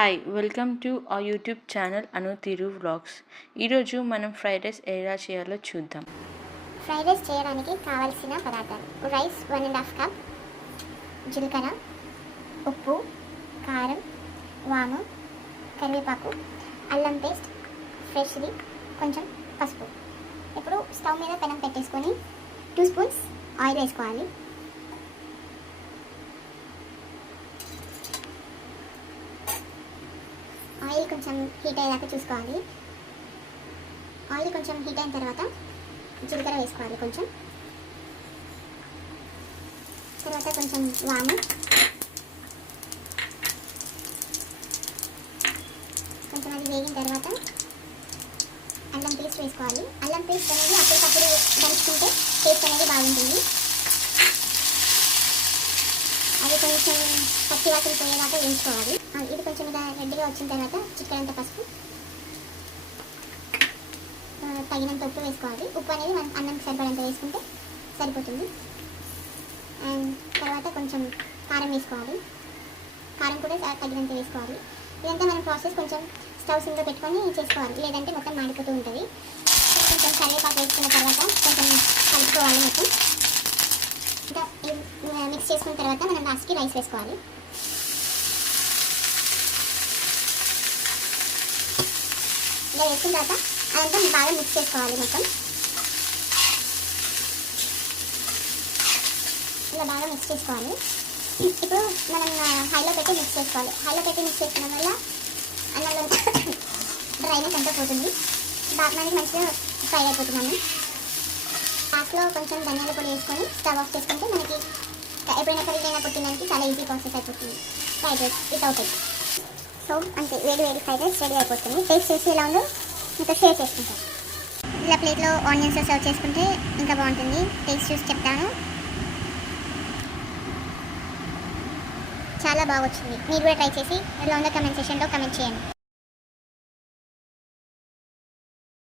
Hi welcome to our YouTube channel Anu Thiru vlogs. ఈరోజు మనం fried rice ఎలా చేయాలో చూద్దాం. ఫ్రైడ్ రైస్ చేయడానికి కావాల్సిన పదార్థాలు: రైస్ 1.5 కప్, జీలకర్ర, ఉప్పు, కారం, వాము, కరివేపాకు, అల్లం పేస్ట్, ఫ్రెష్ది, కొంచెం పసుపు. ఇప్పుడు స్టవ్ మీద పెనం పెట్టేసుకొని 2 స్పూన్స్ ఆయిల్ వేసుకోవాలి. ఆయిల్ కొంచెం హీట్ అయ్యేదాకా చూసుకోవాలి. ఆయిల్ కొంచెం హీట్ అయిన తర్వాత జీలకర్ర వేసుకోవాలి. తర్వాత కొంచెం వాము, కొంచెం అది వేగిన తర్వాత అల్లం పేస్ట్ వేసుకోవాలి. అల్లం పేస్ట్ అనేది అప్పటికప్పుడు దంచుకుంటే టేస్ట్ అనేది బాగుంటుంది. అది కొంచెం పచ్చి వాసన పోయేదాకా వేయించుకోవాలి. ఇది కొంచెం ఇలా రెడ్గా వచ్చిన తర్వాత చిక్కడంత పసుపు, తగినంత ఉప్పు వేసుకోవాలి. ఉప్పు అనేది మనం అన్నంకి సరిపడంత వేసుకుంటే సరిపోతుంది. అండ్ తర్వాత కొంచెం కారం వేసుకోవాలి. కారం కూడా తగినంత వేసుకోవాలి. ఇదంతా మనం ప్రాసెస్ కొంచెం స్టవ్ సిమ్లో పెట్టుకొని చేసుకోవాలి, లేదంటే మొత్తం మాడిపోతూ ఉంటుంది. కొంచెం కరివేపాకు వేసుకున్న తర్వాత కొంచెం కలుపుకోవాలి. మొత్తం ఇంకా మిక్స్ చేసుకున్న తర్వాత మనం లాస్ట్కి రైస్ వేసుకోవాలి. ఇలా వేసుకున్న తర్వాత అదంతా బాగా మిక్స్ చేసుకోవాలి. మొత్తం ఇలా బాగా మిక్స్ చేసుకోవాలి. ఇప్పుడు మనం హైలో పెట్టి మిక్స్ చేసుకోవాలి. హైలో పెట్టి మిక్స్ చేసుకోవడం వల్ల అన్నంలో డ్రైనెస్ అంతా పోతుంది, మనకి మంచిగా ఫ్రై అయిపోతుంది. లాస్ట్లో కొంచెం ధనియాల పొడి వేసుకొని స్టవ్ ఆఫ్ చేసుకుంటే మనకి ఎప్పుడైనా కర్రీలైనా పుట్టినానికి చాలా ఈజీ ప్రాసెస్ అయిపోతుంది. Fried rice without egg. So అంతే, వేడి వేడి ఫ్రైడ్ రైస్ రెడీ అయిపోతుంది. టేస్ట్ చేసి ఎలా ఉందో మీతో షేర్ చేసుకుంటాను. ఇలా ప్లేట్లో ఆనియన్స్ సర్వ్ చేసుకుంటే ఇంకా బాగుంటుంది. టేస్ట్ చూసి చెప్తాను. చాలా బాగా వచ్చింది. మీరు కూడా ట్రై చేసి ఎలా ఉందో కమెంట్ సెక్షన్లో కమెంట్ చేయండి.